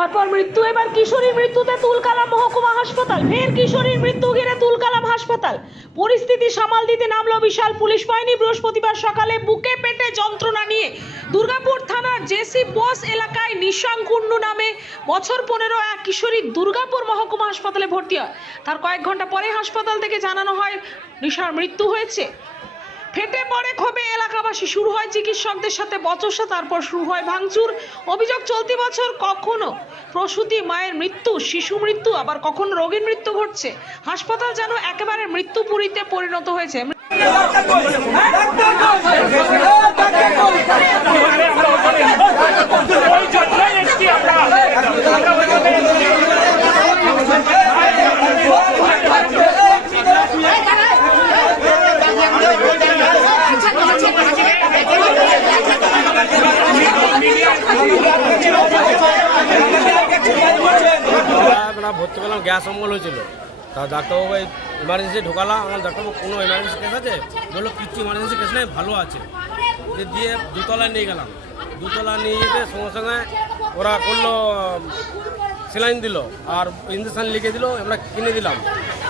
পরপর মৃত্যু, এবার কিশোরীর মৃত্যুতে তুলকালাম মহকুমা হাসপাতাল। ফের কিশোরীর মৃত্যু ঘিরে তুলকালাম হাসপাতাল। পরিস্থিতি সামাল দিতে নামলো বিশাল পুলিশ বাহিনী। বৃহস্পতিবার সকালে বুকে পেটে যন্ত্রণা নিয়ে দুর্গাপুর থানার জেসি বোস এলাকায় নিশাং কুন্ডু নামে বছর পনেরো এক কিশোরী দুর্গাপুর মহকুমা হাসপাতালে ভর্তি হয়। তার কয়েক ঘণ্টা পরে হাসপাতাল থেকে জানানো হয়, নিশার মৃত্যু হয়েছে। ফেটে পড়ে ক্ষোভে এলাকাবাসী শুরু হয় চিকিৎসকদের সাথে বচসা, তারপর শুরু হয় ভাঙচুর। অভিযোগ, চলতি বছর কখনো প্রসূতি মায়ের মৃত্যু, শিশু মৃত্যু, আবার কখনো রোগীর মৃত্যু ঘটছে? হাসপাতাল যেন একেবারে মৃত্যুপুরীতে পরিণত হয়েছে। আমরা ভর্তি করলাম গ্যাস অম্বল হয়েছিল। তা ডাক্তারবাবু ইমার্জেন্সি ঢোকালাম, আমার ডাক্তারবাবু, কোনো ইমার্জেন্সি কেস আছে? বলল, কিচ্ছু ইমার্জেন্সি কেস নেই, ভালো আছে। দিয়ে দুতলায় নিয়ে গেলাম। দুতলা নিয়ে যেতে সঙ্গে সঙ্গে ওরা করল সেলাইন দিল আর ইঞ্জেকশন লিখে দিল, আমরা কিনে দিলাম।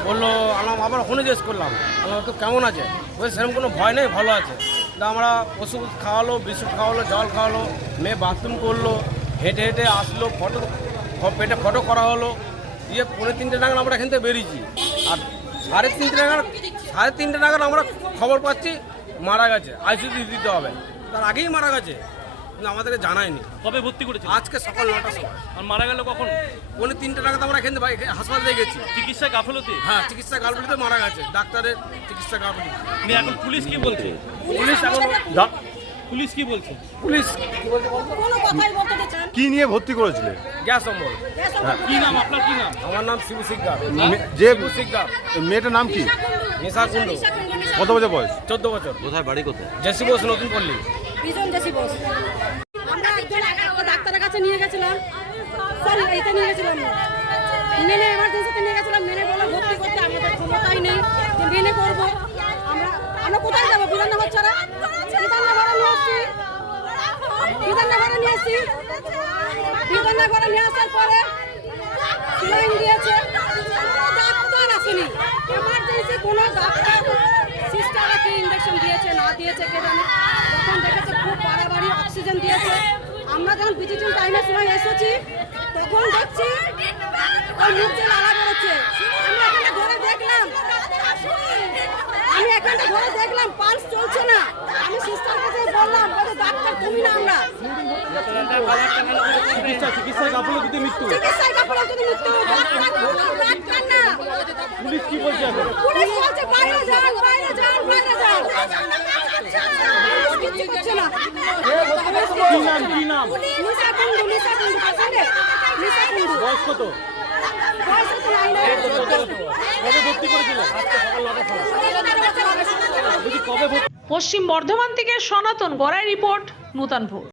বলল আলাম আবার ওখানে জিজ্ঞেস করলাম আমাকে কেমন আছে? বলছে, সেরকম কোনো ভয় নেই, ভালো আছে। তা আমরা ওষুধ খাওয়ালো, বিস্কুট খাওয়ালো, জল খাওয়ালো, মেয়ে বাথরুম করল, হেঁটে হেঁটে আসলো ফটো পেটে ফটো করা হলো, দিয়ে পৌনে তিনটে নাগাদ আমরা এখান থেকে বেরিয়েছি। আর সাড়ে তিনটে নাগাদ, সাড়ে তিনটে নাগাদ আমরা খবর পাচ্ছি, মারা গেছে আইসিডি দিতে হবে। তার আগেই মারা গেছে। কিন্তু আমাদেরকে জানায়নি। কবে ভর্তি করেছে আজকে সকাল নটার সময়। আর মারা গেল কখন? পৌনে তিনটে নাগাদ আমরা এখান থেকে হাসপাতালে গেছি। চিকিৎসা গাফলতি? হ্যাঁ চিকিৎসা গালপিটিতে মারা গেছে ডাক্তারের চিকিৎসা গালপিটি নিয়ে এখন পুলিশ কি বলছে? পুলিশ এখন পুলিশ কি বলছে? পুলিশ। কি নিয়ে ভর্তি করেছিলে? গ্যাস অম্বল। কি নাম? আপনার কি নাম? আমার নাম শিবু সিকদার মে- যে সিকদার মেয়েটার নাম কি? নিশা কুণ্ডু। কত বছর বয়স? চোদ্দ বছর। কোথায় বাড়ি কোথায়? জেসি বোস নতুন পল্লী। বিজন দেশি বস। আমরা একজন ডাক্তারের কাছে নিয়ে গেছিলাম। সরি এইটা নিয়ে গেছিলাম মেনে এমার্জেন্সিতে নিয়ে গেছিলাম। মেনে বলে ভর্তি করতে আমাদের ক্ষমতাই নেই। মেনে করব, আমরা আমরা কোথায় যাব? বিধাননগর ছাড়া? বিধাননগরে নিয়ে আসছি। বিধাননগরে নিয়ে আসছি। বিধাননগরে নিয়ে আসার পরে লাইন দিয়েছে। ডাক্তার আসেনি এমার্জেন্সি কোনো ডাক্তার সিস্টাররা কি ইঞ্জেকশন দিয়েছে কে জানে তখন দেখেছে খুব বাড়াবাড়ি অক্সিজেন দিয়েছে। আমরা যখন ভিজিটিং টাইমের সময় এসেছি তখন দেখছি ওই নিচে লালা বেরোচ্ছে। আমি এখানে ধরে দেখলাম। আমি এখানটা ধরে দেখলাম পালস চলছে না। আমি সিস্টার কাছে বললাম বলে ডাক্তার তুমি না আমরা। চিকিৎসা চিকিৎসা গাফলতিতে মৃত্যু। চিকিৎসায় কাপড়ে যদি মৃত্যু ডাক্তার কোনো ডাক্তার না পুলিশ কি বলছে এখন পুলিশ বলছে বাইরে যান বাইরে যান বাইরে যান কিচ্ছু করছে না কি নাম কি নাম? কুন্ডু কুন্ডু কুন্ডু বয়স কত বয়স হচ্ছে কবে ভর্তি করেছিলেন আজকে সকাল নটার সময় কবে পশ্চিম বর্ধমান থেকে সনাতন গড়াই রিপোর্ট নূতন ভোর